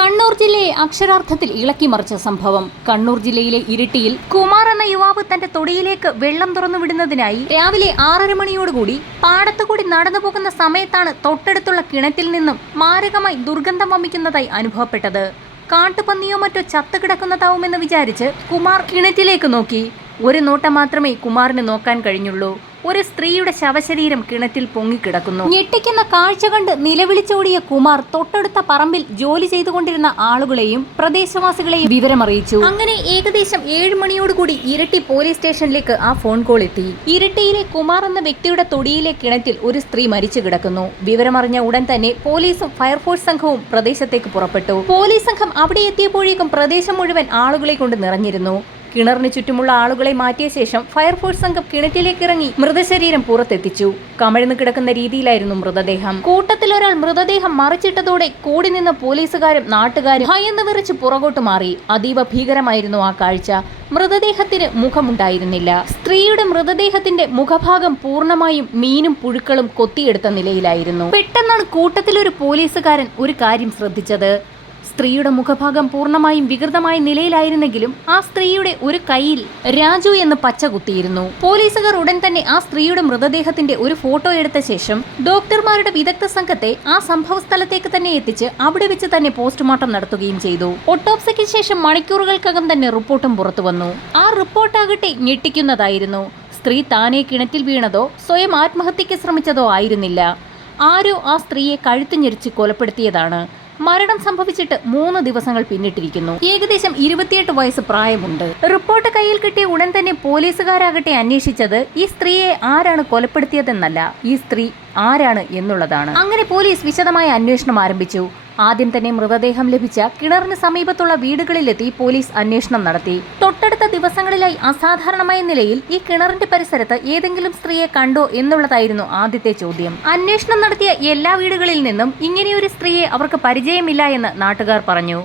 കണ്ണൂർ ജില്ലയെ അക്ഷരാർത്ഥത്തിൽ ഇളക്കിമറിച്ച സംഭവം. കണ്ണൂർ ജില്ലയിലെ ഇരിട്ടിയിൽ കുമാർ എന്ന യുവാവ് തന്റെ തൊടിയിലേക്ക് വെള്ളം തുറന്നു വിടുന്നതിനായി രാവിലെ ആറര മണിയോടുകൂടി പാടത്തുകൂടി നടന്നു പോകുന്ന സമയത്താണ് തൊട്ടടുത്തുള്ള കിണറ്റിൽ നിന്നും മാരകമായി ദുർഗന്ധം വമിക്കുന്നതായി അനുഭവപ്പെട്ടത്. കാട്ടുപന്നിയോ മറ്റോ ചത്തുകിടക്കുന്നതാവുമെന്ന് വിചാരിച്ച് കുമാർ കിണറ്റിലേക്ക് നോക്കി. ഒരു നോട്ടം മാത്രമേ കുമാറിന് നോക്കാൻ കഴിഞ്ഞുള്ളൂ. ഒരു സ്ത്രീയുടെ ശവശരീരം കിണറ്റിൽ പൊങ്ങിക്കിടക്കുന്നു. ഞെട്ടിക്കുന്ന കാഴ്ച കണ്ട് നിലവിളിച്ചോടിയ കുമാർ തൊട്ടടുത്ത പറമ്പിൽ ജോലി ചെയ്തുകൊണ്ടിരുന്ന ആളുകളെയും പ്രദേശവാസികളെയും വിവരമറിയിച്ചു. അങ്ങനെ ഏകദേശം ഏഴ് മണിയോടുകൂടി ഇരട്ടി പോലീസ് സ്റ്റേഷനിലേക്ക് ആ ഫോൺ കോൾ എത്തി. ഇരട്ടിയിലെ കുമാർ എന്ന വ്യക്തിയുടെ തൊടിയിലെ കിണറ്റിൽ ഒരു സ്ത്രീ മരിച്ചു കിടക്കുന്നു. വിവരമറിഞ്ഞ ഉടൻ തന്നെ പോലീസും ഫയർഫോഴ്സ് സംഘവും പ്രദേശത്തേക്ക് പുറപ്പെട്ടു. പോലീസ് സംഘം അവിടെ എത്തിയപ്പോഴേക്കും പ്രദേശം മുഴുവൻ ആളുകളെ കൊണ്ട് നിറഞ്ഞിരുന്നു. കിണറിന് ചുറ്റുമുള്ള ആളുകളെ മാറ്റിയ ശേഷം ഫയർഫോഴ്സ് സംഘം കിണറ്റിലേക്ക് ഇറങ്ങി മൃതശരീരം പുറത്തെത്തിച്ചു. കമഴ്ന്നു കിടക്കുന്ന രീതിയിലായിരുന്നു മൃതദേഹം. കൂട്ടത്തിൽ ഒരാൾ മൃതദേഹം മറിച്ചിട്ടതോടെ കൂടി നിന്ന പോലീസുകാരും നാട്ടുകാരും ഭയന്ന് വിറച്ച് പുറകോട്ട് മാറി. അതീവ ഭീകരമായിരുന്നു ആ കാഴ്ച. മൃതദേഹത്തിന് മുഖമുണ്ടായിരുന്നില്ല. സ്ത്രീയുടെ മൃതദേഹത്തിന്റെ മുഖഭാഗം പൂർണമായും മീനും പുഴുക്കളും കൊത്തിയെടുത്ത നിലയിലായിരുന്നു. പെട്ടെന്നാണ് കൂട്ടത്തിലൊരു പോലീസുകാരൻ ഒരു കാര്യം ശ്രദ്ധിച്ചത്. സ്ത്രീയുടെ മുഖഭാഗം പൂർണമായും വികൃതമായ നിലയിലായിരുന്നെങ്കിലും ആ സ്ത്രീയുടെ ഒരു കൈയിൽ രാജു എന്ന് പച്ച കുത്തിയിരുന്നു. പോലീസുകാർ ഉടൻ തന്നെ ആ സ്ത്രീയുടെ മൃതദേഹത്തിന്റെ ഒരു ഫോട്ടോ എടുത്ത ശേഷം ഡോക്ടർമാരുടെ വിദഗ്ധ സംഘത്തെ ആ സംഭവ സ്ഥലത്തേക്ക് തന്നെ എത്തിച്ച് അവിടെ വെച്ച് തന്നെ പോസ്റ്റ്മോർട്ടം നടത്തുകയും ചെയ്തു. ഒട്ടോപ്സിക്ക് ശേഷം മണിക്കൂറുകൾക്കകം തന്നെ റിപ്പോർട്ടും പുറത്തു വന്നു. ആ റിപ്പോർട്ടാകട്ടെ ഞെട്ടിക്കുന്നതായിരുന്നു. സ്ത്രീ താനെ കിണറ്റിൽ വീണതോ സ്വയം ആത്മഹത്യയ്ക്ക് ശ്രമിച്ചതോ ആയിരുന്നില്ല. ആരോ ആ സ്ത്രീയെ കഴുത്തു ഞെരിച്ച് കൊലപ്പെടുത്തിയതാണ്. മരണം സംഭവിച്ചിട്ട് മൂന്ന് ദിവസങ്ങൾ പിന്നിട്ടിരിക്കുന്നു. ഏകദേശം ഇരുപത്തിയെട്ട് വയസ്സ് പ്രായമുണ്ട്. റിപ്പോർട്ട് കയ്യിൽ കിട്ടിയ ഉടൻ തന്നെ പോലീസുകാരാകട്ടെ അന്വേഷിച്ചത് ഈ സ്ത്രീയെ ആരാണ് കൊലപ്പെടുത്തിയതെന്നല്ല. ഈ സ്ത്രീ ആരാണ് എന്നുള്ളതാണ്. അങ്ങനെ പോലീസ് വിശദമായ അന്വേഷണം ആരംഭിച്ചു. ആദ്യം തന്നെ മൃതദേഹം ലഭിച്ച കിണറിന് സമീപത്തുള്ള വീടുകളിലെത്തി പോലീസ് അന്വേഷണം നടത്തി. തൊട്ടടുത്ത ദിവസങ്ങളിലായി അസാധാരണമായ നിലയിൽ ഈ കിണറിന്റെ പരിസരത്ത് ഏതെങ്കിലും സ്ത്രീയെ കണ്ടോ എന്നുള്ളതായിരുന്നു ആദ്യത്തെ ചോദ്യം. അന്വേഷണം നടത്തിയ എല്ലാ വീടുകളിൽ നിന്നും ഇങ്ങനെയൊരു സ്ത്രീയെ അവർക്ക് പരിചയമില്ല എന്ന് നാട്ടുകാർ പറഞ്ഞു.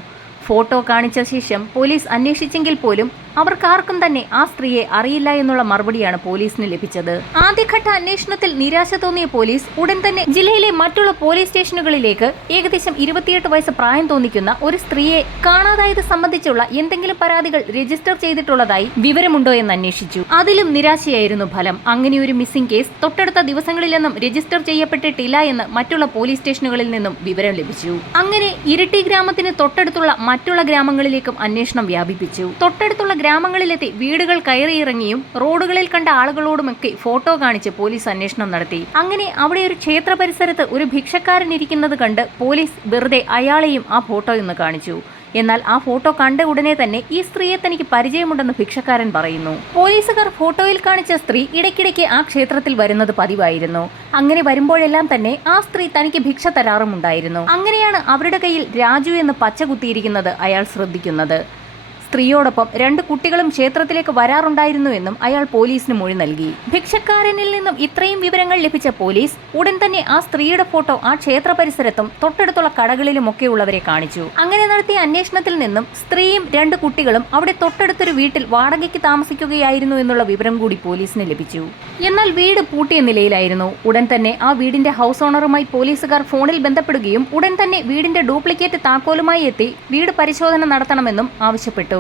ഫോട്ടോ കാണിച്ച ശേഷം പോലീസ് അന്വേഷിച്ചെങ്കിൽ പോലും അവർക്കാർക്കും തന്നെ ആ സ്ത്രീയെ അറിയില്ല എന്നുള്ള മറുപടിയാണ് പോലീസിന് ലഭിച്ചത്. ആദ്യഘട്ട അന്വേഷണത്തിൽ നിരാശ തോന്നിയ പോലീസ് ഉടൻ തന്നെ ജില്ലയിലെ മറ്റുള്ള പോലീസ് സ്റ്റേഷനുകളിലേക്ക് ഏകദേശം ഇരുപത്തിയെട്ട് വയസ്സ് പ്രായം തോന്നിക്കുന്ന ഒരു സ്ത്രീയെ കാണാതായത് സംബന്ധിച്ചുള്ള എന്തെങ്കിലും പരാതികൾ രജിസ്റ്റർ ചെയ്തിട്ടുള്ളതായി വിവരമുണ്ടോ എന്ന് അന്വേഷിച്ചു. അതിലും നിരാശയായിരുന്നു ഫലം. അങ്ങനെ ഒരു മിസ്സിംഗ് കേസ് തൊട്ടടുത്ത ദിവസങ്ങളിലൊന്നും രജിസ്റ്റർ ചെയ്യപ്പെട്ടിട്ടില്ല എന്ന് മറ്റുള്ള പോലീസ് സ്റ്റേഷനുകളിൽ നിന്നും വിവരം ലഭിച്ചു. അങ്ങനെ ഇരട്ടി ഗ്രാമത്തിന് തൊട്ടടുത്തുള്ള മറ്റുള്ള ഗ്രാമങ്ങളിലേക്കും അന്വേഷണം വ്യാപിപ്പിച്ചു. തൊട്ടടുത്തുള്ള ഗ്രാമങ്ങളിലെത്തി വീടുകൾ കയറിയിറങ്ങിയും റോഡുകളിൽ കണ്ട ആളുകളോടുമൊക്കെ ഫോട്ടോ കാണിച്ച് പോലീസ് അന്വേഷണം നടത്തി. അങ്ങനെ അവിടെ ഒരു ക്ഷേത്ര പരിസരത്ത് ഒരു ഭിക്ഷക്കാരൻ ഇരിക്കുന്നത് കണ്ട് പോലീസ് വെറുതെ അയാളെയും ആ ഫോട്ടോ ഇന്ന് കാണിച്ചു. എന്നാൽ ആ ഫോട്ടോ കണ്ട ഉടനെ തന്നെ ഈ സ്ത്രീയെ തനിക്ക് പരിചയമുണ്ടെന്ന് ഭിക്ഷക്കാരൻ പറയുന്നു. പോലീസുകാർ ഫോട്ടോയിൽ കാണിച്ച സ്ത്രീ ഇടയ്ക്കിടയ്ക്ക് ആ ക്ഷേത്രത്തിൽ വരുന്നത് പതിവായിരുന്നു. അങ്ങനെ വരുമ്പോഴെല്ലാം തന്നെ ആ സ്ത്രീ തനിക്ക് ഭിക്ഷ തരാറുമുണ്ടായിരുന്നു. അങ്ങനെയാണ് അവരുടെ കയ്യിൽ രാജു എന്ന് പച്ച കുത്തിയിരിക്കുന്നത് അയാൾ ശ്രദ്ധിക്കുന്നത്. സ്ത്രീയോടൊപ്പം രണ്ട് കുട്ടികളും ക്ഷേത്രത്തിലേക്ക് വരാറുണ്ടായിരുന്നുവെന്നും അയാൾ പോലീസിന് മൊഴി നൽകി. ഭിക്ഷക്കാരനിൽ നിന്നും ഇത്രയും വിവരങ്ങൾ ലഭിച്ച പോലീസ് ഉടൻ തന്നെ ആ സ്ത്രീയുടെ ഫോട്ടോ ആ ക്ഷേത്ര പരിസരത്തും തൊട്ടടുത്തുള്ള കടകളിലുമൊക്കെ ഉള്ളവരെ കാണിച്ചു. അങ്ങനെ നടത്തിയ അന്വേഷണത്തിൽ നിന്നും സ്ത്രീയും രണ്ട് കുട്ടികളും അവിടെ തൊട്ടടുത്തൊരു വീട്ടിൽ വാടകയ്ക്ക് താമസിക്കുകയായിരുന്നു എന്നുള്ള വിവരം കൂടി പോലീസിന് ലഭിച്ചു. എന്നാൽ വീട് പൂട്ടിയ നിലയിലായിരുന്നു. ഉടൻ തന്നെ ആ വീടിന്റെ ഹൗസ് ഓണറുമായി പോലീസുകാർ ഫോണിൽ ബന്ധപ്പെടുകയും ഉടൻ തന്നെ വീടിന്റെ ഡ്യൂപ്ലിക്കേറ്റ് താക്കോലുമായി എത്തി വീട് പരിശോധന നടത്തണമെന്നും ആവശ്യപ്പെട്ടു.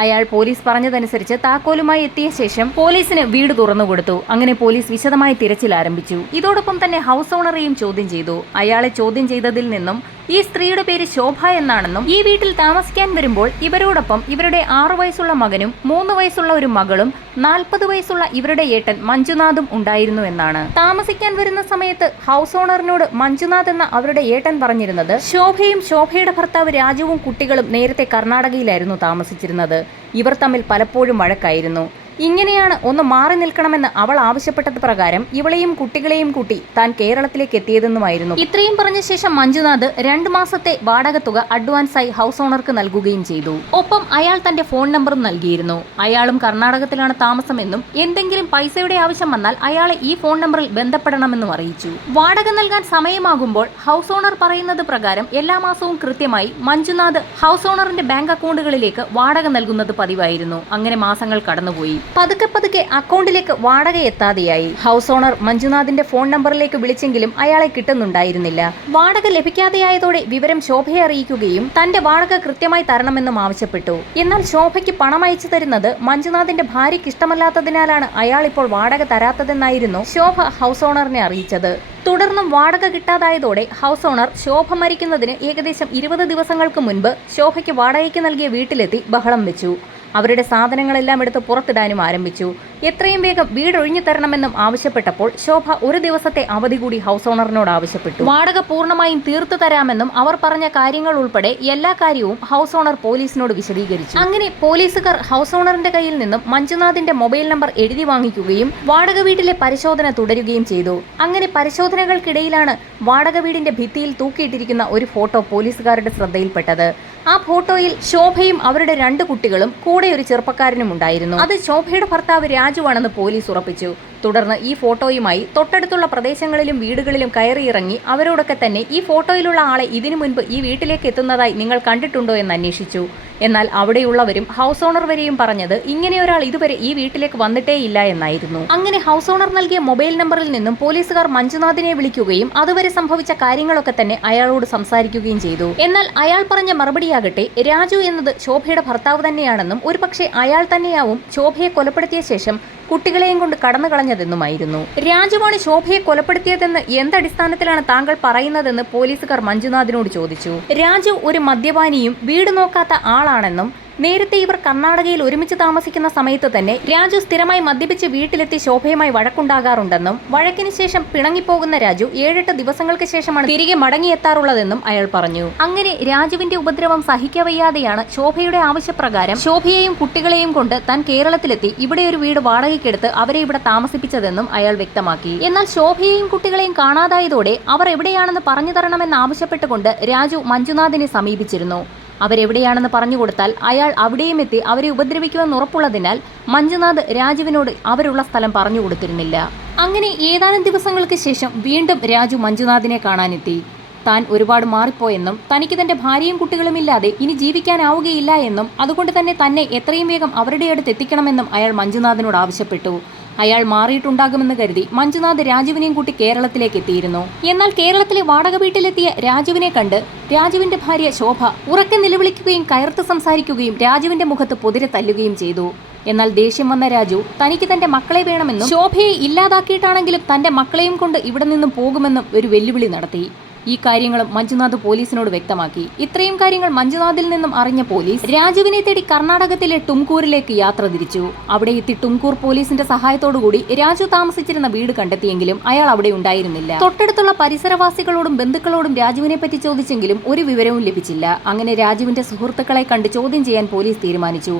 അയാൾ പോലീസ് പറഞ്ഞതനുസരിച്ച് താക്കോലുമായി എത്തിയ ശേഷം പോലീസിന് വീട് തുറന്നുകൊടുത്തു അങ്ങനെ പോലീസ് വിശദമായി തിരച്ചിൽ ആരംഭിച്ചു. ഇതോടൊപ്പം തന്നെ ഹൗസ് ഓണറെയും ചോദ്യം ചെയ്തു. അയാളെ ചോദ്യം ചെയ്തതിൽ നിന്നും ഈ സ്ത്രീയുടെ പേര് ശോഭ എന്നാണെന്നും ഈ വീട്ടിൽ താമസിക്കാൻ വരുമ്പോൾ ഇവരോടൊപ്പം ഇവരുടെ ആറു വയസ്സുള്ള മകനും മൂന്ന് വയസ്സുള്ള ഒരു മകളും നാൽപ്പത് വയസ്സുള്ള ഇവരുടെ ഏട്ടൻ മഞ്ജുനാഥും ഉണ്ടായിരുന്നു എന്നാണ്. താമസിക്കാൻ വരുന്ന സമയത്ത് ഹൗസ് ഓണറിനോട് മഞ്ജുനാഥ് എന്ന അവരുടെ ഏട്ടൻ പറഞ്ഞിരുന്നത് ശോഭയും ശോഭയുടെ ഭർത്താവ് രാജുവും കുട്ടികളും നേരത്തെ കർണാടകയിലായിരുന്നു താമസിച്ചിരുന്നത്. ഇവർ തമ്മിൽ പലപ്പോഴും വഴക്കായിരുന്നു. ഇങ്ങനെയാണ് ഒന്ന് മാറി നിൽക്കണമെന്ന് അവൾ ആവശ്യപ്പെട്ടത് പ്രകാരം ഇവളെയും കുട്ടികളെയും കൂട്ടി താൻ കേരളത്തിലേക്ക് എത്തിയതെന്നുമായിരുന്നു. ഇത്രയും പറഞ്ഞ ശേഷം മഞ്ജുനാഥ് രണ്ട് മാസത്തെ വാടക തുക അഡ്വാൻസായി ഹൗസ് ഓണർക്ക് നൽകുകയും ചെയ്തു. ഒപ്പം അയാൾ തന്റെ ഫോൺ നമ്പറും നൽകിയിരുന്നു. അയാളും കർണാടകത്തിലാണ് താമസമെന്നും എന്തെങ്കിലും പൈസയുടെ ആവശ്യം വന്നാൽ അയാളെ ഈ ഫോൺ നമ്പറിൽ ബന്ധപ്പെടണമെന്നും അറിയിച്ചു. വാടക നൽകാൻ സമയമാകുമ്പോൾ ഹൗസ് ഓണർ പറയുന്നത് പ്രകാരം എല്ലാ മാസവും കൃത്യമായി മഞ്ജുനാഥ് ഹൗസ് ഓണറിന്റെ ബാങ്ക് അക്കൗണ്ടുകളിലേക്ക് വാടക നൽകുന്നത് പതിവായിരുന്നു. അങ്ങനെ മാസങ്ങൾ കടന്നുപോയി. പതുക്കെ പതുക്കെ അക്കൗണ്ടിലേക്ക് വാടക എത്താതെയായി. ഹൗസ് ഓണർ മഞ്ജുനാഥിന്റെ ഫോൺ നമ്പറിലേക്ക് വിളിച്ചെങ്കിലും അയാളെ കിട്ടുന്നുണ്ടായിരുന്നില്ല. വാടക ലഭിക്കാതെയായതോടെ വിവരം ശോഭയെ അറിയിക്കുകയും തന്റെ വാടക കൃത്യമായി തരണമെന്നും ആവശ്യപ്പെട്ടു. എന്നാൽ ശോഭയ്ക്ക് പണം അയച്ചു തരുന്നത് മഞ്ജുനാഥിന്റെ ഭാര്യയ്ക്ക് ഇഷ്ടമല്ലാത്തതിനാലാണ് അയാൾ ഇപ്പോൾ വാടക തരാത്തതെന്നായിരുന്നു ശോഭ ഹൗസ് ഓണറിനെ അറിയിച്ചത്. തുടർന്നും വാടക കിട്ടാതായതോടെ ഹൗസ് ഓണർ ശോഭ മരിക്കുന്നതിന് ഏകദേശം ഇരുപത് ദിവസങ്ങൾക്ക് മുൻപ് ശോഭയ്ക്ക് വാടകയ്ക്ക് നൽകിയ വീട്ടിലെത്തി ബഹളം വെച്ചു. അവരുടെ സാധനങ്ങളെല്ലാം എടുത്ത് പുറത്തിടാനും ആരംഭിച്ചു. എത്രയും വേഗം വീട് ഒഴിഞ്ഞു തരണമെന്നും ആവശ്യപ്പെട്ടപ്പോൾ ശോഭ ഒരു ദിവസത്തെ അവധി കൂടി ഹൗസ് ഓണറിനോട് ആവശ്യപ്പെട്ടു. വാടക പൂർണമായും തീർത്തു തരാമെന്നും അവർ പറഞ്ഞ കാര്യങ്ങൾ ഉൾപ്പെടെ എല്ലാ കാര്യവും ഹൗസ് ഓണർ പോലീസിനോട് വിശദീകരിച്ചു. അങ്ങനെ പോലീസുകാർ ഹൗസ് ഓണറിന്റെ കയ്യിൽ നിന്നും മഞ്ജുനാഥിന്റെ മൊബൈൽ നമ്പർ എഴുതി വാങ്ങിക്കുകയും വാടക വീട്ടിലെ പരിശോധന തുടരുകയും ചെയ്തു. അങ്ങനെ പരിശോധനകൾക്കിടയിലാണ് വാടക വീടിന്റെ ഭിത്തിയിൽ തൂക്കിയിട്ടിരിക്കുന്ന ഒരു ഫോട്ടോ പോലീസുകാരുടെ ശ്രദ്ധയിൽപ്പെട്ടത്. ആ ഫോട്ടോയിൽ ശോഭയും അവരുടെ രണ്ട് കുട്ടികളും കൂടെ ഒരു ചെറുപ്പക്കാരനും ഉണ്ടായിരുന്നു. അത് ശോഭയുടെ ഭർത്താവ് രാജുവാണെന്ന് പോലീസ് ഉറപ്പിച്ചു. തുടർന്ന് ഈ ഫോട്ടോയുമായി തൊട്ടടുത്തുള്ള പ്രദേശങ്ങളിലും വീടുകളിലും കയറിയിറങ്ങി അവരോടൊക്കെ തന്നെ ഈ ഫോട്ടോയിലുള്ള ആളെ ഇതിനു മുൻപ് ഈ വീട്ടിലേക്ക് എത്തുന്നതായി നിങ്ങൾ കണ്ടിട്ടുണ്ടോ എന്ന് അന്വേഷിച്ചു. എന്നാൽ അവിടെയുള്ളവരും ഹൗസ് ഓണർ വരെയും പറഞ്ഞത് ഇങ്ങനെ ഒരാൾ ഇതുവരെ ഈ വീട്ടിലേക്ക് വന്നിട്ടേയില്ല എന്നായിരുന്നു. അങ്ങനെ ഹൗസ് ഓണർ നൽകിയ മൊബൈൽ നമ്പറിൽ നിന്നും പോലീസുകാർ മഞ്ജുനാഥിനെ വിളിക്കുകയും അതുവരെ സംഭവിച്ച കാര്യങ്ങളൊക്കെ തന്നെ അയാളോട് സംസാരിക്കുകയും ചെയ്തു. എന്നാൽ അയാൾ പറഞ്ഞ മറുപടിയാകട്ടെ രാജു എന്നത് ശോഭയുടെ ഭർത്താവ് തന്നെയാണെന്നും ഒരുപക്ഷെ അയാൾ തന്നെയാവും ശോഭയെ കൊലപ്പെടുത്തിയ ശേഷം കുട്ടികളെയും കൊണ്ട് കടന്നു കളഞ്ഞതെന്നുമായിരുന്നു. രാജുവാണ് ശോഭയെ കൊലപ്പെടുത്തിയതെന്ന് എന്തടിസ്ഥാനത്തിലാണ് താങ്കൾ പറയുന്നതെന്ന് പോലീസുകാർ മഞ്ജുനാഥിനോട് ചോദിച്ചു. രാജു ഒരു മദ്യപാനിയും വീട് നോക്കാത്ത ആളാണെന്നും നേരത്തെ ഇവർ കർണാടകയിൽ ഒരുമിച്ച് താമസിക്കുന്ന സമയത്ത് തന്നെ രാജു സ്ഥിരമായി മദ്യപിച്ച് വീട്ടിലെത്തി ശോഭയുമായി വഴക്കുണ്ടാകാറുണ്ടെന്നും വഴക്കിന് ശേഷം പിണങ്ങിപ്പോകുന്ന രാജു ഏഴെട്ട് ദിവസങ്ങൾക്ക് ശേഷമാണ് തിരികെ മടങ്ങിയെത്താറുള്ളതെന്നും അയാൾ പറഞ്ഞു. അങ്ങനെ രാജുവിന്റെ ഉപദ്രവം സഹിക്കവയ്യാതെയാണ് ശോഭയുടെ ആവശ്യപ്രകാരം ശോഭയെയും കുട്ടികളെയും കൊണ്ട് താൻ കേരളത്തിലെത്തി ഇവിടെ ഒരു വീട് വാടകയ്ക്കെടുത്ത് അവരെ ഇവിടെ താമസിപ്പിച്ചതെന്നും അയാൾ വ്യക്തമാക്കി. എന്നാൽ ശോഭയെയും കുട്ടികളെയും കാണാതായതോടെ അവർ എവിടെയാണെന്ന് പറഞ്ഞു തരണമെന്ന് ആവശ്യപ്പെട്ടുകൊണ്ട് രാജു മഞ്ജുനാഥിനെ സമീപിച്ചിരുന്നു. അവരെവിടെയാണെന്ന് പറഞ്ഞു കൊടുത്താൽ അയാൾ അവിടെയും എത്തി അവരെ ഉപദ്രവിക്കുമെന്ന് ഉറപ്പുള്ളതിനാൽ മഞ്ജുനാഥ് രാജുവിനോട് അവരുള്ള സ്ഥലം പറഞ്ഞു കൊടുത്തിരുന്നില്ല. അങ്ങനെ ഏതാനും ദിവസങ്ങൾക്ക് ശേഷം വീണ്ടും രാജു മഞ്ജുനാഥിനെ കാണാനെത്തി. താൻ ഒരുപാട് മാറിപ്പോയെന്നും തനിക്ക് തന്റെ ഭാര്യയും കുട്ടികളും ഇല്ലാതെ ഇനി ജീവിക്കാനാവുകയില്ല എന്നും അതുകൊണ്ട് തന്നെ തന്നെ എത്രയും വേഗം അവരുടെ അടുത്ത് എത്തിക്കണമെന്നും അയാൾ മഞ്ജുനാഥിനോട് ആവശ്യപ്പെട്ടു. അയാൾ മാറിയിട്ടുണ്ടാകുമെന്ന് കരുതി മഞ്ജുനാഥ് രാജുവിനെയും കൂട്ടി കേരളത്തിലേക്ക് എത്തിയിരുന്നു. എന്നാൽ കേരളത്തിലെ വാടക വീട്ടിലെത്തിയ രാജുവിനെ കണ്ട് രാജുവിന്റെ ഭാര്യ ശോഭ ഉറക്കെ നിലവിളിക്കുകയും കയർത്ത് സംസാരിക്കുകയും രാജുവിന്റെ മുഖത്ത് പൊതിരെ തല്ലുകയും ചെയ്തു. എന്നാൽ ദേഷ്യം വന്ന രാജു തനിക്ക് തന്റെ മക്കളെ വേണമെന്നും ശോഭയെ ഇല്ലാതാക്കിയിട്ടാണെങ്കിലും തന്റെ മക്കളെയും കൊണ്ട് ഇവിടെ നിന്നും പോകുമെന്നും ഒരു വെല്ലുവിളി നടത്തി. ഈ കാര്യങ്ങളും മഞ്ജുനാഥ് പോലീസിനോട് വ്യക്തമാക്കി. ഇത്രയും കാര്യങ്ങൾ മഞ്ജുനാഥിൽ നിന്നും അറിഞ്ഞ പോലീസ് രാജുവിനെ തേടി കർണാടകത്തിലെ ടുംകൂറിലേക്ക് യാത്ര തിരിച്ചു. അവിടെ എത്തി ടുംകൂർ പോലീസിന്റെ സഹായത്തോടുകൂടി രാജു താമസിച്ചിരുന്ന വീട് കണ്ടെത്തിയെങ്കിലും അയാൾ അവിടെ ഉണ്ടായിരുന്നില്ല. തൊട്ടടുത്തുള്ള പരിസരവാസികളോടും ബന്ധുക്കളോടും രാജുവിനെ പറ്റി ചോദിച്ചെങ്കിലും ഒരു വിവരവും ലഭിച്ചില്ല. അങ്ങനെ രാജുവിന്റെ സുഹൃത്തുക്കളെ കണ്ട് ചോദ്യം ചെയ്യാൻ പോലീസ് തീരുമാനിച്ചു.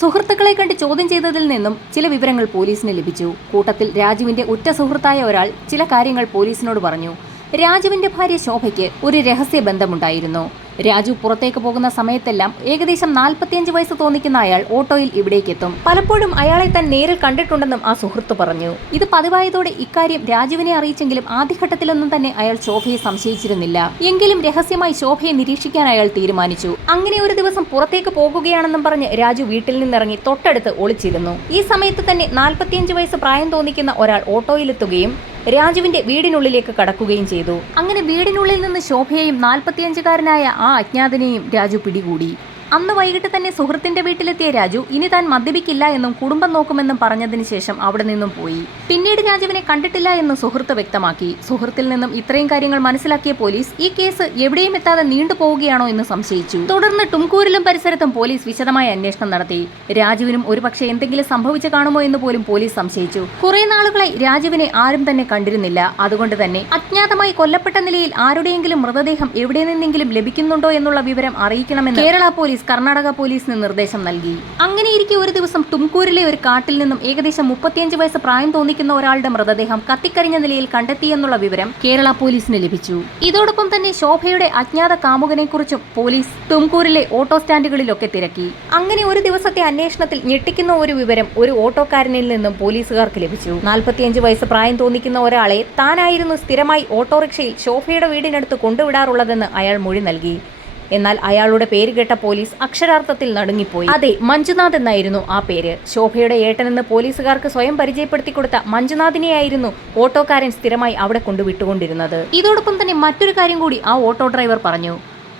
സുഹൃത്തുക്കളെ കണ്ട് ചോദ്യം ചെയ്തതിൽ നിന്നും ചില വിവരങ്ങൾ പോലീസിന് ലഭിച്ചു. കൂട്ടത്തിൽ രാജുവിന്റെ ഉറ്റ സുഹൃത്തായ ഒരാൾ ചില കാര്യങ്ങൾ പോലീസിനോട് പറഞ്ഞു. രാജുവിന്റെ ഭാര്യ ശോഭയ്ക്ക് ഒരു രഹസ്യ ബന്ധമുണ്ടായിരുന്നു. രാജു പുറത്തേക്ക് പോകുന്ന സമയത്തെല്ലാം ഏകദേശം നാൽപ്പത്തിയഞ്ച് വയസ്സ് തോന്നിക്കുന്ന അയാൾ ഓട്ടോയിൽ ഇവിടേക്ക് എത്തും പലപ്പോഴും അയാളെ താൻ നേരിൽ കണ്ടിട്ടുണ്ടെന്നും ആ സുഹൃത്ത് പറഞ്ഞു. ഇത് പതിവായതോടെ ഇക്കാര്യം രാജുവിനെ അറിയിച്ചെങ്കിലും ആദ്യഘട്ടത്തിലൊന്നും തന്നെ അയാൾ ശോഭയെ സംശയിച്ചിരുന്നില്ല. എങ്കിലും രഹസ്യമായി ശോഭയെ നിരീക്ഷിക്കാൻ അയാൾ തീരുമാനിച്ചു. അങ്ങനെ ഒരു ദിവസം പുറത്തേക്ക് പോകുകയാണെന്നും പറഞ്ഞ് രാജു വീട്ടിൽ നിന്നിറങ്ങി തൊട്ടടുത്ത് ഒളിച്ചിരുന്നു. ഈ സമയത്ത് തന്നെ നാൽപ്പത്തിയഞ്ച് വയസ്സ് പ്രായം തോന്നിക്കുന്ന ഒരാൾ ഓട്ടോയിലെത്തുകയും രാജുവിന്റെ വീടിനുള്ളിലേക്ക് കടക്കുകയും ചെയ്തു. അങ്ങനെ വീടിനുള്ളിൽ നിന്ന് ശോഭയെയും നാൽപ്പത്തിയഞ്ചുകാരനായ ആ അജ്ഞാതനെയും രാജു പിടികൂടി. അന്ന് വൈകിട്ട് തന്നെ സുഹൃത്തിന്റെ വീട്ടിലെത്തിയ രാജു ഇനി താൻ മദ്യപിക്കില്ല എന്നും കുടുംബം നോക്കുമെന്നും പറഞ്ഞതിന് ശേഷം അവിടെ നിന്നും പോയി. പിന്നീട് രാജുവിനെ കണ്ടിട്ടില്ല എന്ന് സുഹൃത്ത് വ്യക്തമാക്കി. സുഹൃത്തിൽ നിന്നും ഇത്രയും കാര്യങ്ങൾ മനസ്സിലാക്കിയ പോലീസ് ഈ കേസ് എവിടെയും എത്താതെ നീണ്ടുപോവുകയാണോ എന്ന് സംശയിച്ചു. തുടർന്ന് ടുംകൂരിലും പരിസരത്തും പോലീസ് വിശദമായ അന്വേഷണം നടത്തി. രാജുവിനും ഒരുപക്ഷെ എന്തെങ്കിലും സംഭവിച്ചു കാണുമോ എന്ന് പോലും പോലീസ് സംശയിച്ചു. കുറെ നാളുകളായി രാജുവിനെ ആരും തന്നെ കണ്ടിരുന്നില്ല. അതുകൊണ്ട് തന്നെ അജ്ഞാതമായി കൊല്ലപ്പെട്ട നിലയിൽ ആരുടെയെങ്കിലും മൃതദേഹം എവിടെ നിന്നെങ്കിലും ലഭിക്കുന്നുണ്ടോ എന്നുള്ള വിവരം അറിയിക്കണമെന്ന് കേരള പോലീസ് കർണാടക പോലീസിന് നിർദ്ദേശം നൽകി. അങ്ങനെയിരിക്കെ ഒരു ദിവസം തുംകൂരിലെ ഒരു കാട്ടിൽ നിന്നും ഏകദേശം മുപ്പത്തിയഞ്ച് വയസ്സ് പ്രായം തോന്നിക്കുന്ന ഒരാളുടെ മൃതദേഹം കത്തിക്കരിഞ്ഞ നിലയിൽ കണ്ടെത്തിയെന്നുള്ള വിവരം കേരള പോലീസിന് ലഭിച്ചു. ഇതോടൊപ്പം തന്നെ ശോഭയുടെ അജ്ഞാത കാമുകനെക്കുറിച്ചും പോലീസ് തുംകൂരിലെ ഓട്ടോ സ്റ്റാൻഡുകളിലൊക്കെ തിരക്കി. അങ്ങനെ ഒരു ദിവസത്തെ അന്വേഷണത്തിൽ ഞെട്ടിക്കുന്ന ഒരു വിവരം ഒരു ഓട്ടോക്കാരനിൽ നിന്നും പോലീസുകാർക്ക് ലഭിച്ചു. നാൽപ്പത്തിയഞ്ച് വയസ്സ് പ്രായം തോന്നിക്കുന്ന ഒരാളെ താനായിരുന്നു സ്ഥിരമായി ഓട്ടോറിക്ഷയിൽ ശോഭയുടെ വീടിനടുത്ത് കൊണ്ടുവിടാറുള്ളതെന്ന് അയാൾ മൊഴി നൽകി. എന്നാൽ അയാളുടെ പേര് കേട്ട പോലീസ് അക്ഷരാർത്ഥത്തിൽ നടുങ്ങിപ്പോയി. അതെ മഞ്ജുനാഥ് എന്നായിരുന്നു ആ പേര്. ശോഭയുടെ ഏട്ടനെന്ന് പോലീസുകാർക്ക് സ്വയം പരിചയപ്പെടുത്തി കൊടുത്ത മഞ്ജുനാഥിനെയായിരുന്നു ഓട്ടോക്കാരൻ സ്ഥിരമായി അവിടെ കൊണ്ടുവിട്ടുകൊണ്ടിരുന്നത്. ഇതോടൊപ്പം തന്നെ മറ്റൊരു കാര്യം കൂടി ആ ഓട്ടോ ഡ്രൈവർ പറഞ്ഞു.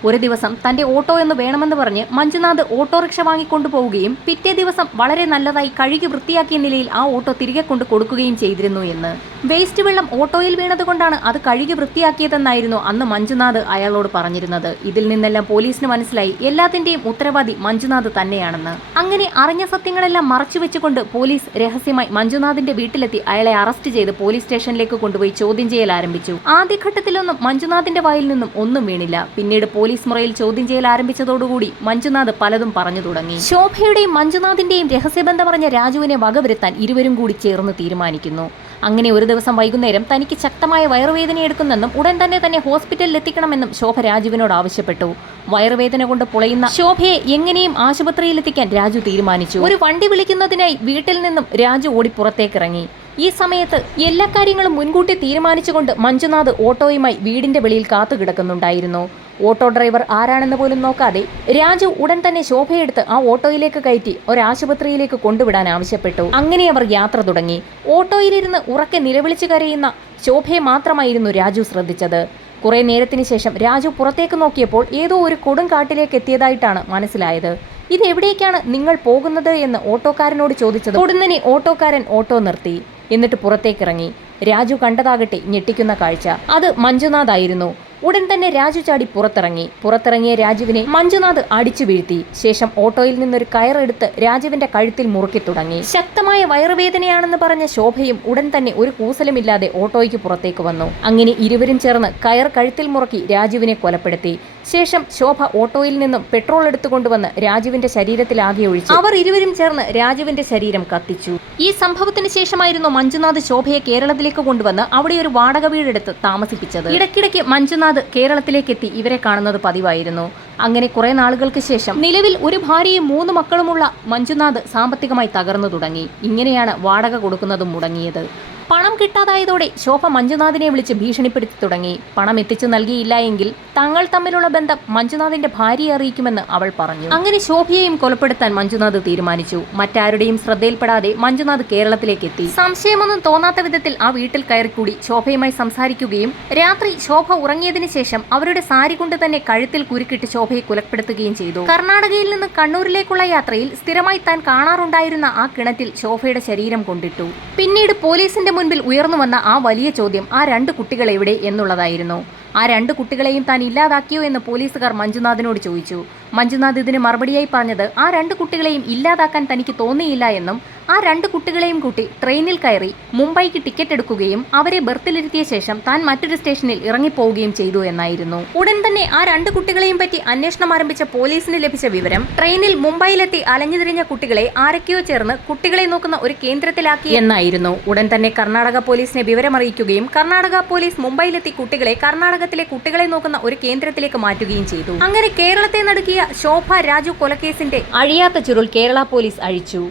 ഒരു ദിവസം തന്റെ ഓട്ടോ എന്ന് വേണമെന്ന് പറഞ്ഞ് മഞ്ജുനാഥ് ഓട്ടോറിക്ഷ വാങ്ങിക്കൊണ്ടുപോവുകയും പിറ്റേ ദിവസം വളരെ നല്ലതായി കഴുകി വൃത്തിയാക്കിയ നിലയിൽ ആ ഓട്ടോ തിരികെ കൊണ്ട് കൊടുക്കുകയും ചെയ്തിരുന്നു എന്ന്. വേസ്റ്റ് വെള്ളം ഓട്ടോയിൽ വീണതുകൊണ്ടാണ് അത് കഴുകി വൃത്തിയാക്കിയതെന്നായിരുന്നു അന്ന് മഞ്ജുനാഥ് അയാളോട് പറഞ്ഞിരുന്നത്. ഇതിൽ നിന്നെല്ലാം പോലീസിന് മനസ്സിലായി എല്ലാത്തിന്റെയും ഉത്തരവാദി മഞ്ജുനാഥ് തന്നെയാണെന്ന്. അങ്ങനെ അറിഞ്ഞ സത്യങ്ങളെല്ലാം മറച്ചു വെച്ചുകൊണ്ട് പോലീസ് രഹസ്യമായി മഞ്ജുനാഥിന്റെ വീട്ടിലെത്തി അയാളെ അറസ്റ്റ് ചെയ്ത് പോലീസ് സ്റ്റേഷനിലേക്ക് കൊണ്ടുപോയി ചോദ്യം ചെയ്യൽ ആരംഭിച്ചു. ആദ്യഘട്ടത്തിലൊന്നും മഞ്ജുനാഥിന്റെ വായിൽ നിന്നും ഒന്നും വീണില്ല. പിന്നീട് പോലീസ് മുറയിൽ ചോദ്യം ചെയ്യൽ ആരംഭിച്ചതോടുകൂടി മഞ്ജുനാഥ് പലതും പറഞ്ഞു തുടങ്ങി. ശോഭയുടെയും മഞ്ജുനാഥിന്റെയും രഹസ്യബന്ധം പറഞ്ഞ രാജുവിനെ വകവരുത്താൻ ഇരുവരും കൂടി ചേർന്ന് തീരുമാനിക്കുന്നു. അങ്ങനെ ഒരു ദിവസം വൈകുന്നേരം തനിക്ക് ശക്തമായ വയറുവേദന എടുക്കുന്നെന്നും ഉടൻ തന്നെ തന്നെ ഹോസ്പിറ്റലിൽ എത്തിക്കണമെന്നും ശോഭ രാജുവിനോട് ആവശ്യപ്പെട്ടു. വയറുവേദന കൊണ്ട് പുളയുന്ന ശോഭയെ എങ്ങനെയും ആശുപത്രിയിൽ എത്തിക്കാൻ രാജു തീരുമാനിച്ചു. ഒരു വണ്ടി വിളിക്കുന്നതിനായി വീട്ടിൽ നിന്നും രാജു ഓടി പുറത്തേക്കിറങ്ങി. ഈ സമയത്ത് എല്ലാ കാര്യങ്ങളും മുൻകൂട്ടി തീരുമാനിച്ചുകൊണ്ട് മഞ്ജുനാഥ് ഓട്ടോയുമായി വീടിന്റെ വെളിയിൽ കാത്തു കിടക്കുന്നുണ്ടായിരുന്നു ഓട്ടോ ഡ്രൈവർ ആരാണെന്ന് പോലും നോക്കാതെ രാജു ഉടൻ തന്നെ ശോഭയെടുത്ത് ആ ഓട്ടോയിലേക്ക് കയറ്റി ഒരാശുപത്രിയിലേക്ക് കൊണ്ടുവിടാൻ ആവശ്യപ്പെട്ടു. അങ്ങനെ അവർ യാത്ര തുടങ്ങി. ഓട്ടോയിലിരുന്ന് ഉറക്കെ നിലവിളിച്ചു കരയുന്ന ശോഭയെ മാത്രമായിരുന്നു രാജു ശ്രദ്ധിച്ചത്. കുറെ നേരത്തിന് ശേഷം രാജു പുറത്തേക്ക് നോക്കിയപ്പോൾ ഏതോ ഒരു കൊടുങ്കാട്ടിലേക്ക് എത്തിയതായിട്ടാണ് മനസ്സിലായത്. ഇത് എവിടേക്കാണ് നിങ്ങൾ പോകുന്നത് എന്ന് ഓട്ടോക്കാരനോട് ചോദിച്ചത്. ഉടനെ ഓട്ടോക്കാരൻ ഓട്ടോ നിർത്തി. എന്നിട്ട് പുറത്തേക്കിറങ്ങി രാജു കണ്ടതാകട്ടെ ഞെട്ടിക്കുന്ന കാഴ്ച. അത് മഞ്ജുനാഥ് ആയിരുന്നു ഉടൻ തന്നെ രാജു ചാടി പുറത്തിറങ്ങി. പുറത്തിറങ്ങിയ രാജുവിനെ മഞ്ജുനാഥ് അടിച്ചു വീഴ്ത്തി. ശേഷം ഓട്ടോയിൽ നിന്നൊരു കയറെടുത്ത് രാജുവിന്റെ കഴുത്തിൽ മുറുക്കി തുടങ്ങി. ശക്തമായ വയറുവേദനയാണെന്ന് പറഞ്ഞ ശോഭയും ഉടൻ തന്നെ ഒരു കൂസലുമില്ലാതെ ഓട്ടോയ്ക്ക് പുറത്തേക്ക് വന്നു. അങ്ങനെ ഇരുവരും ചേർന്ന് കയർ കഴുത്തിൽ മുറുക്കി രാജുവിനെ കൊലപ്പെടുത്തി. ശേഷം ശോഭ ഓട്ടോയിൽ നിന്നും പെട്രോൾ എടുത്തുകൊണ്ടുവന്ന് രാജുവിന്റെ ശരീരത്തിലാകെ ഒഴിച്ചു. അവർ ഇരുവരും ചേർന്ന് രാജുവിന്റെ ശരീരം കത്തിച്ചു. ഈ സംഭവത്തിന് ശേഷമായിരുന്നു മഞ്ജുനാഥ് ശോഭയെ കേരളത്തിലേക്ക് കൊണ്ടുവന്ന് അവിടെ ഒരു വാടക വീടെടുത്ത് താമസിപ്പിച്ചത്. ഇടയ്ക്കിടയ്ക്ക് മഞ്ജുനാഥ് കേരളത്തിലേക്ക് എത്തി ഇവരെ കാണുന്നത് പതിവായിരുന്നു. അങ്ങനെ കുറെ നാളുകൾക്ക് ശേഷം നിലവിൽ ഒരു ഭാര്യയും മൂന്ന് മക്കളുമുള്ള മഞ്ജുനാഥ് സാമ്പത്തികമായി തകർന്നു തുടങ്ങി. ഇങ്ങനെയാണ് വാടക കൊടുക്കുന്നതും മുടങ്ങിയത്. പണം കിട്ടാതായതോടെ ശോഭ മഞ്ജുനാഥിനെ വിളിച്ച് ഭീഷണിപ്പെടുത്തി തുടങ്ങി. പണം എത്തിച്ചു നൽകിയില്ല എങ്കിൽ തങ്ങൾ തമ്മിലുള്ള ബന്ധം മഞ്ജുനാഥിന്റെ ഭാര്യയെ അറിയിക്കുമെന്ന് അവൾ പറഞ്ഞു. അങ്ങനെ ശോഭയെയും കൊലപ്പെടുത്താൻ മഞ്ജുനാഥ് തീരുമാനിച്ചു. മറ്റാരുടെയും ശ്രദ്ധയിൽപ്പെടാതെ മഞ്ജുനാഥ് കേരളത്തിലേക്ക് എത്തി. സംശയമൊന്നും തോന്നാത്ത വിധത്തിൽ ആ വീട്ടിൽ കയറിക്കൂടി ശോഭയുമായി സംസാരിക്കുകയും രാത്രി ശോഭ ഉറങ്ങിയതിനു ശേഷം അവരുടെ സാരി കൊണ്ട് തന്നെ കഴുത്തിൽ കുരുക്കിട്ട് ശോഭയെ കൊലപ്പെടുത്തുകയും ചെയ്തു. കർണാടകയിൽ നിന്ന് കണ്ണൂരിലേക്കുള്ള യാത്രയിൽ സ്ഥിരമായി താൻ കാണാറുണ്ടായിരുന്ന ആ കിണറ്റിൽ ശോഭയുടെ ശരീരം കൊണ്ടിട്ടു. പിന്നീട് പോലീസിന്റെ മുൻപിൽ ഉയർന്നു വന്ന ആ വലിയ ചോദ്യം ആ രണ്ട് കുട്ടികൾ എവിടെ എന്നുള്ളതായിരുന്നു. ആ രണ്ട് കുട്ടികളെയും താൻ ഇല്ലാതാക്കിയോ എന്ന് പോലീസുകാർ മഞ്ജുനാഥിനോട് ചോദിച്ചു. മഞ്ജുനാഥ് ഇതിന് മറുപടിയായി പറഞ്ഞത് ആ രണ്ട് കുട്ടികളെയും ഇല്ലാതാക്കാൻ തനിക്ക് തോന്നിയില്ല എന്നും ആ രണ്ട് കുട്ടികളെയും കൂട്ടി ട്രെയിനിൽ കയറി മുംബൈക്ക് ടിക്കറ്റ് എടുക്കുകയും അവരെ ബർത്തിലിരുത്തിയ ശേഷം താൻ മറ്റൊരു സ്റ്റേഷനിൽ ഇറങ്ങിപ്പോവുകയും ചെയ്തു എന്നായിരുന്നു. ഉടൻ തന്നെ ആ രണ്ട് കുട്ടികളെയും പറ്റി അന്വേഷണം ആരംഭിച്ച പോലീസിന് ലഭിച്ച വിവരം ട്രെയിനിൽ മുംബൈയിലെത്തി അലഞ്ഞുതിരിഞ്ഞ കുട്ടികളെ ആരൊക്കെയോ ചേർന്ന് കുട്ടികളെ നോക്കുന്ന ഒരു കേന്ദ്രത്തിലാക്കി എന്നായിരുന്നു. ഉടൻ തന്നെ കർണാടക പോലീസിനെ വിവരമറിയിക്കുകയും കർണാടക പോലീസ് മുംബൈയിലെത്തി കുട്ടികളെ കർണാടകത്തിലെ കുട്ടികളെ നോക്കുന്ന ഒരു കേന്ദ്രത്തിലേക്ക് മാറ്റുകയും ചെയ്തു. അങ്ങനെ കേരളത്തെ നടുക്കിയ ശോഭ രാജു കൊലക്കേസിന്റെ അഴിയാത്ത ചുരുൾ കേരള പോലീസ് അഴിച്ചു.